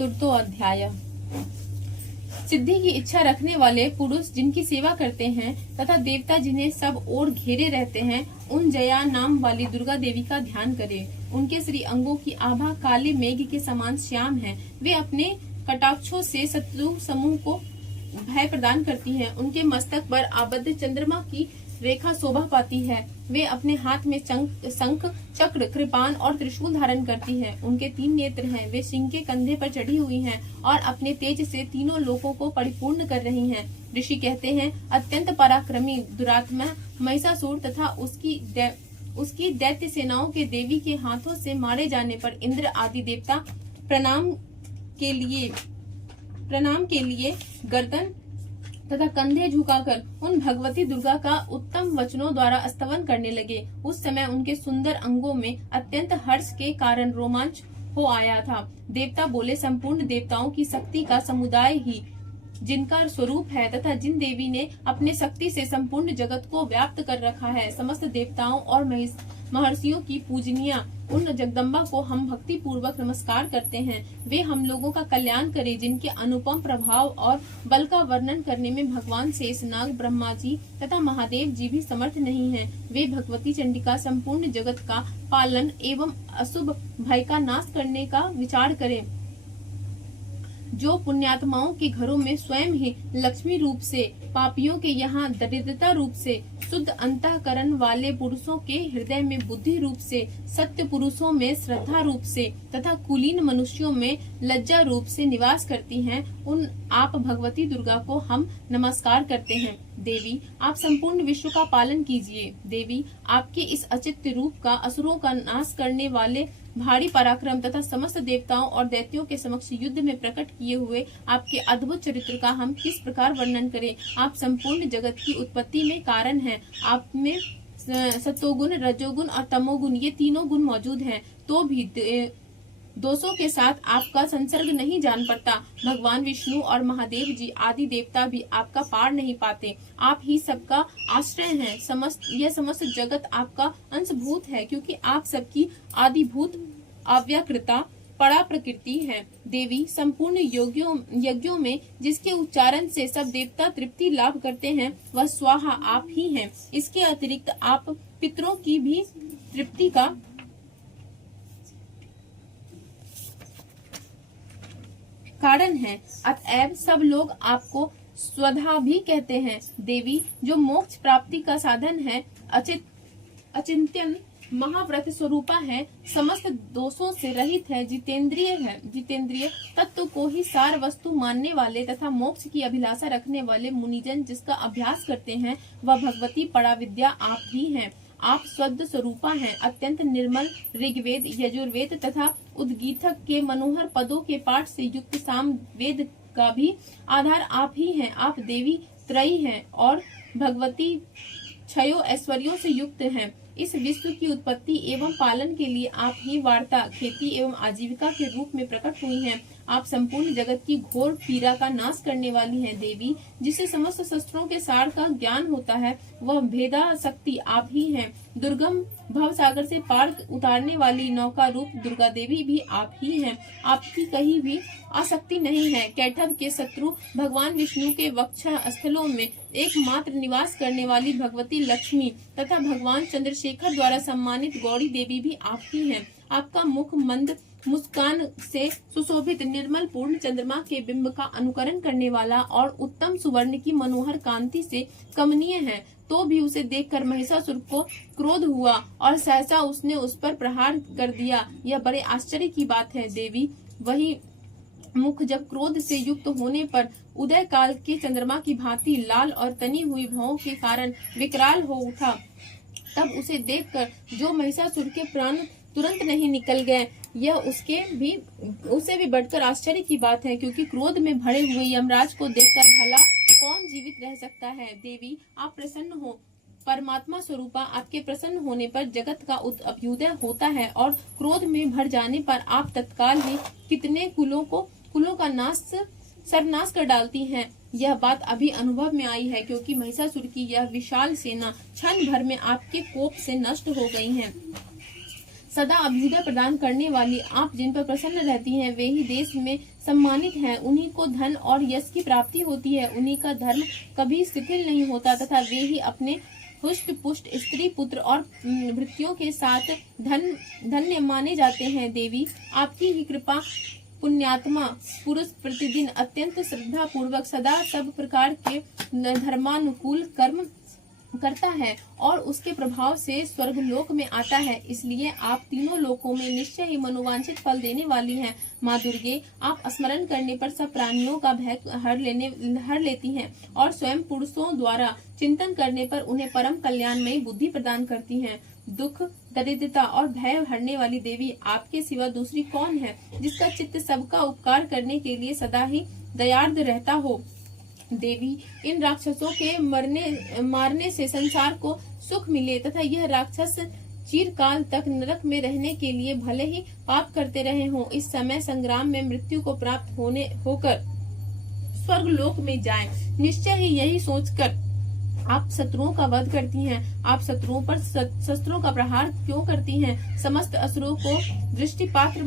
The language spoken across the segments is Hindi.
चतुर्थो अध्याय। सिद्धि की इच्छा रखने वाले पुरुष जिनकी सेवा करते हैं तथा देवता जिन्हें सब ओर घेरे रहते हैं, उन जया नाम वाली दुर्गा देवी का ध्यान करें। उनके श्री अंगों की आभा काले मेघ के समान श्याम है। वे अपने कटाक्षों से शत्रु समूह को भय प्रदान करती हैं। उनके मस्तक पर आबद्ध चंद्रमा की रेखा शोभा पाती है। वे अपने हाथ में शंख, चक्र, कृपाण और त्रिशूल धारण करती है। उनके 3 नेत्र हैं। वे सिंह के कंधे पर चढ़ी हुई हैं और अपने तेज से तीनों लोकों को परिपूर्ण कर रही हैं। ऋषि कहते हैं, अत्यंत पराक्रमी दुरात्मा महिषासुर तथा उसकी दैत्य सेनाओं के देवी के हाथों से मारे जाने पर इंद्र आदि देवता प्रणाम के लिए गर्दन तथा कंधे झुकाकर उन भगवती दुर्गा का उत्तम वचनों द्वारा स्तवन करने लगे। उस समय उनके सुंदर अंगों में अत्यंत हर्ष के कारण रोमांच हो आया था। देवता बोले, संपूर्ण देवताओं की शक्ति का समुदाय ही जिनका स्वरूप है तथा जिन देवी ने अपने शक्ति से संपूर्ण जगत को व्याप्त कर रखा है, समस्त देवताओं और महर्षियों की पूजनीय उन जगदम्बा को हम भक्ति पूर्वक नमस्कार करते हैं। वे हम लोगों का कल्याण करें, जिनके अनुपम प्रभाव और बल का वर्णन करने में भगवान शेषनाग, ब्रह्मा जी तथा महादेव जी भी समर्थ नहीं हैं। वे भगवती चंडिका संपूर्ण जगत का पालन एवं अशुभ भय का नाश करने का विचार करें। जो पुण्यात्माओं के घरों में स्वयं ही लक्ष्मी रूप से, पापियों के यहाँ दरिद्रता रूप से, शुद्ध अंतःकरण वाले पुरुषों के हृदय में बुद्धि रूप से, सत्य पुरुषों में श्रद्धा रूप से तथा कुलीन मनुष्यों में लज्जा रूप से निवास करती हैं, उन आप भगवती दुर्गा को हम नमस्कार करते हैं। देवी, आप संपूर्ण विश्व का पालन कीजिए। देवी, आपके इस अचित्य रूप का असुरों का नाश करने वाले भारी पराक्रम तथा समस्त देवताओं और दैत्यों के समक्ष युद्ध में प्रकट किए हुए आपके अद्भुत चरित्र का हम किस प्रकार वर्णन करें। आप संपूर्ण जगत की उत्पत्ति में कारण हैं। आप में सतोगुण, रजोगुण और तमोगुण ये तीनों गुण मौजूद हैं, तो भी दोषों के साथ आपका संसर्ग नहीं जान पड़ता। भगवान विष्णु और महादेव जी आदि देवता भी आपका पार नहीं पाते। आप ही सबका आश्रय हैं। समस्त जगत आपका अंशभूत है, क्योंकि आप सबकी आदिभूत अव्याकृता परा प्रकृति है। देवी, संपूर्ण यज्ञों में जिसके उच्चारण से सब देवता तृप्ति लाभ करते हैं, वह स्वाहा आप ही हैं। इसके अतिरिक्त आप पितरों की भी तृप्ति का कारण है। अतएव सब लोग आपको स्वधा भी कहते हैं। देवी, जो मोक्ष प्राप्ति का साधन है, अचिंत्यन महाव्रत स्वरूपा है, समस्त दोषों से रहित है, जितेंद्रिय तत्व को ही सार वस्तु मानने वाले तथा मोक्ष की अभिलाषा रखने वाले मुनिजन जिसका अभ्यास करते हैं, वह भगवती पराविद्या आप ही हैं। आप शुद्ध स्वरूपा हैं। अत्यंत निर्मल ऋग्वेद, यजुर्वेद तथा उद्गीथक के मनोहर पदों के पाठ से युक्त साम वेद का भी आधार आप ही हैं। आप देवी त्रयी हैं और भगवती छयो ऐश्वर्यों से युक्त हैं। इस विश्व की उत्पत्ति एवं पालन के लिए आप ही वार्ता, खेती एवं आजीविका के रूप में प्रकट हुई हैं। आप संपूर्ण जगत की घोर पीड़ा का नाश करने वाली हैं। देवी, जिसे समस्त शस्त्रों के सार का ज्ञान होता है, वह भेदा शक्ति आप ही हैं। दुर्गम भव सागर से पार उतारने वाली नौका रूप दुर्गा देवी भी आप ही हैं। आपकी कहीं भी आसक्ति नहीं है। कैटभ के शत्रु भगवान विष्णु के वक्ष स्थलों में एकमात्र निवास करने वाली भगवती लक्ष्मी तथा भगवान चंद्रशेखर द्वारा सम्मानित गौरी देवी भी आप ही हैं। आपका मुख मंद मुस्कान से सुशोभित निर्मल पूर्ण चंद्रमा के बिंब का अनुकरण करने वाला और उत्तम सुवर्ण की मनोहर कांति से कमनीय है, तो भी उसे देखकर महिषासुर को क्रोध हुआ और सहसा उसने उस पर प्रहार कर दिया। यह बड़े आश्चर्य की बात है। देवी, वही मुख जब क्रोध से युक्त होने पर उदय काल के चंद्रमा की भांति लाल और तनी हुई भौं के कारण विकराल हो उठा, तब उसे देखकर जो महिषासुर के प्राण तुरंत नहीं निकल गए, यह उसे भी बढ़कर आश्चर्य की बात है, क्योंकि क्रोध में भरे हुए यमराज को देखकर भला कौन जीवित रह सकता है। देवी, आप प्रसन्न हो। परमात्मा स्वरूपा, आपके प्रसन्न होने पर जगत का अभ्युदय होता है और क्रोध में भर जाने पर आप तत्काल ही कितने कुलों का सर्वनाश कर डालती हैं। यह बात अभी अनुभव में आई है, क्योंकि महिषासुर की यह विशाल सेना क्षण भर में आपके कोप से नष्ट हो गई है। सदा अभ्युदय प्रदान करने वाली आप जिन पर प्रसन्न रहती हैं वे ही देश में सम्मानित हैं। उन्हीं को धन और यश की प्राप्ति होती है। उन्हीं का धर्म कभी शिथिल नहीं होता तथा वे ही अपने हुष्ट पुष्ट स्त्री पुत्र और भृत्यों के साथ धन्य माने जाते हैं। देवी, आपकी ही कृपा पुण्यात्मा पुरुष प्रतिदिन अत्यंत श्रद्धा पूर्वक सदा सब प्रकार के धर्मानुकूल कर्म करता है और उसके प्रभाव से स्वर्गलोक में आता है। इसलिए आप तीनों लोकों में निश्चय ही मनोवांछित फल देने वाली हैं। माँ दुर्गे, आप स्मरण करने पर सब प्राणियों का भय हर लेती हैं और स्वयं पुरुषों द्वारा चिंतन करने पर उन्हें परम कल्याणमयी बुद्धि प्रदान करती हैं। दुख, दरिद्रता और भय हरने वाली देवी, आपके सिवा दूसरी कौन है जिसका चित्त सबका उपकार करने के लिए सदा ही दयार्द रहता हो। देवी, इन राक्षसों के मारने से संसार को सुख मिले तथा यह राक्षस चिरकाल तक नरक में रहने के लिए भले ही पाप करते रहे हों, इस समय संग्राम में मृत्यु को प्राप्त होकर स्वर्गलोक में जाएं। निश्चय ही यही सोचकर आप शत्रुओं का वध करती हैं। आप शत्रुओं पर शस्त्रों का प्रहार क्यों करती हैं? समस्त असुरों को दृष्टिपात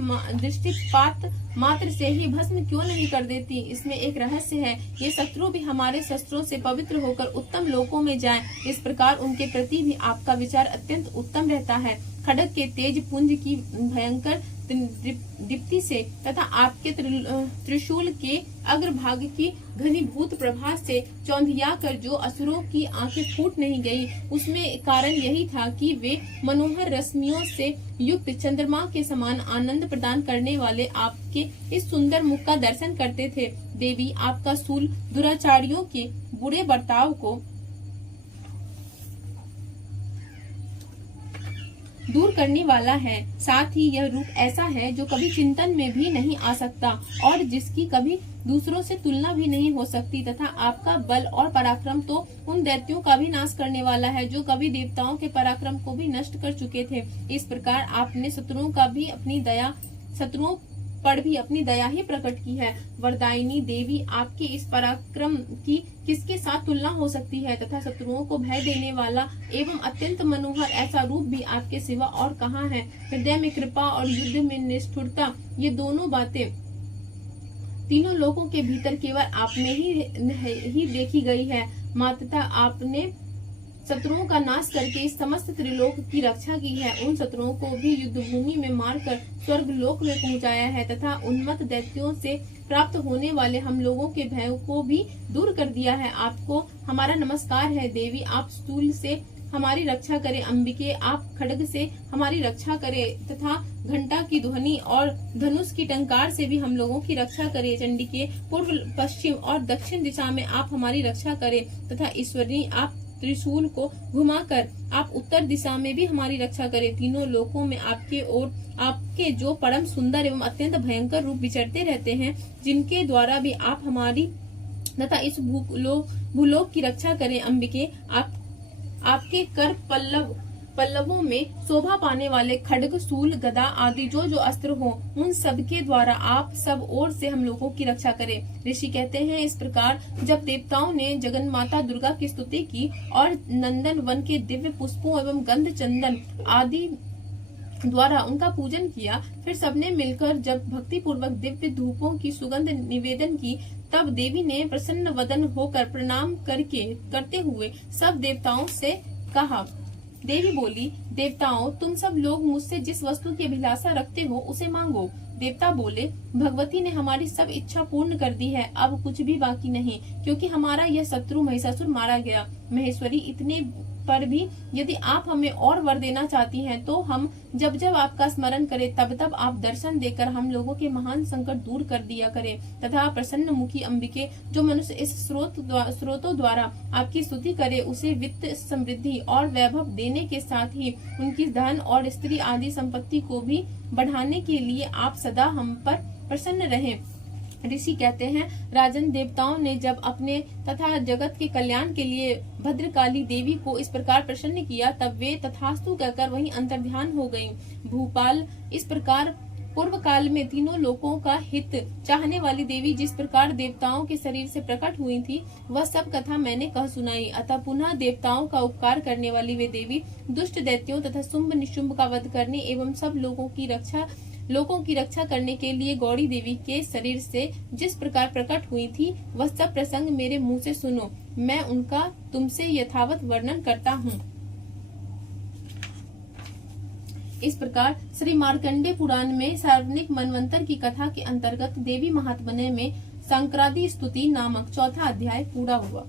मात्र से ही भस्म क्यों नहीं कर देती? इसमें एक रहस्य है। ये शत्रु भी हमारे शस्त्रों से पवित्र होकर उत्तम लोकों में जाएं। इस प्रकार उनके प्रति भी आपका विचार अत्यंत उत्तम रहता है। खड्ग के तेज पुंज की भयंकर दीप्ति से तथा आपके त्रिशूल के अग्रभाग की घनीभूत प्रभा से चौंधिया कर जो असुरों की आंखें फूट नहीं गई, उसमें कारण यही था कि वे मनोहर रश्मियों से युक्त चंद्रमा के समान आनंद प्रदान करने वाले आपके इस सुंदर मुख का दर्शन करते थे। देवी, आपका शूल दुराचारियों के बुरे बर्ताव को दूर करने वाला है। साथ ही यह रूप ऐसा है जो कभी चिंतन में भी नहीं आ सकता और जिसकी कभी दूसरों से तुलना भी नहीं हो सकती तथा आपका बल और पराक्रम तो उन दैत्यों का भी नाश करने वाला है जो कभी देवताओं के पराक्रम को भी नष्ट कर चुके थे। इस प्रकार आपने शत्रुओं पर भी अपनी दया ही प्रकट की है। वरदायिनी देवी, आपके इस पराक्रम की किसके साथ तुलना हो सकती है तथा शत्रुओं को भय देने वाला एवं अत्यंत मनोहर ऐसा रूप भी आपके सिवा और कहाँ है? हृदय में कृपा और युद्ध में निष्ठुरता, ये दोनों बातें तीनों लोगों के भीतर केवल आप में ही देखी गई है। मातृता, आपने शत्रुओं का नाश करके इस समस्त त्रिलोक की रक्षा की है। उन शत्रुओं को भी युद्ध भूमि में मारकर स्वर्ग लोक में पहुंचाया है तथा उन्मत्त दैत्यों से प्राप्त होने वाले हम लोगों के भयों को भी दूर कर दिया है। आपको हमारा नमस्कार है। देवी, आप शूल से हमारी रक्षा करे। अंबिके, आप खड्ग से हमारी रक्षा करे तथा घंटा की ध्वनि और धनुष की टंकार से भी हम लोगों की रक्षा करे। चंडिके, पूर्व, पश्चिम और दक्षिण दिशा में आप हमारी रक्षा करे तथा ईश्वरी, आप त्रिशूल को घुमाकर आप उत्तर दिशा में भी हमारी रक्षा करें। तीनों लोकों में आपके जो परम सुंदर एवं अत्यंत भयंकर रूप विचरते रहते हैं, जिनके द्वारा भी आप हमारी तथा इस भूलोक की रक्षा करें। अंबिके, आपके कर पल्लवों में शोभा पाने वाले खड्ग, शूल, गदा आदि जो अस्त्र हो, उन सब के द्वारा आप सब ओर से हम लोगों की रक्षा करें। ऋषि कहते हैं, इस प्रकार जब देवताओं ने जगन माता दुर्गा की स्तुति की और नंदन वन के दिव्य पुष्पों एवं गंध चंदन आदि द्वारा उनका पूजन किया, फिर सबने मिलकर जब भक्ति पूर्वक दिव्य धूपों की सुगंध निवेदन की, तब देवी ने प्रसन्न वदन होकर प्रणाम करते हुए सब देवताओं से कहा। देवी बोली, देवताओं, तुम सब लोग मुझसे जिस वस्तु की अभिलाषा रखते हो उसे मांगो। देवता बोले, भगवती ने हमारी सब इच्छा पूर्ण कर दी है, अब कुछ भी बाकी नहीं, क्योंकि हमारा यह शत्रु महिषासुर मारा गया। महेश्वरी, इतने पर भी यदि आप हमें और वर देना चाहती हैं, तो हम जब जब आपका स्मरण करें तब तब आप दर्शन देकर हम लोगों के महान संकट दूर कर दिया करें तथा प्रसन्न मुखी अंबिके, जो मनुष्य इस स्रोतों द्वारा आपकी स्तुति करे, उसे वित्त समृद्धि और वैभव देने के साथ ही उनकी धन और स्त्री आदि संपत्ति को भी बढ़ाने के लिए आप सदा हम पर प्रसन्न रहें। ऋषि कहते हैं, राजन, देवताओं ने जब अपने तथा जगत के कल्याण के लिए भद्रकाली देवी को इस प्रकार प्रसन्न किया, तब वे तथास्तु कहकर वहीं अंतर्ध्यान हो गयीं। भूपाल, इस प्रकार पूर्व काल में तीनों लोकों का हित चाहने वाली देवी जिस प्रकार देवताओं के शरीर से प्रकट हुई थी, वह सब कथा मैंने कह सुनाई। अतः पुनः देवताओं का उपकार करने वाली वे देवी दुष्ट दैत्यों तथा शुंभ निशुंभ का वध करने एवं सब लोगों की रक्षा करने के लिए गौड़ी देवी के शरीर से जिस प्रकार प्रकट हुई थी, वह सब प्रसंग मेरे मुंह से सुनो। मैं उनका तुमसे यथावत वर्णन करता हूँ। इस प्रकार श्री मार्कंडेय पुराण में सार्वजनिक मनवंतर की कथा के अंतर्गत देवी महात्म्य में संक्रांति स्तुति नामक चौथा अध्याय पूरा हुआ।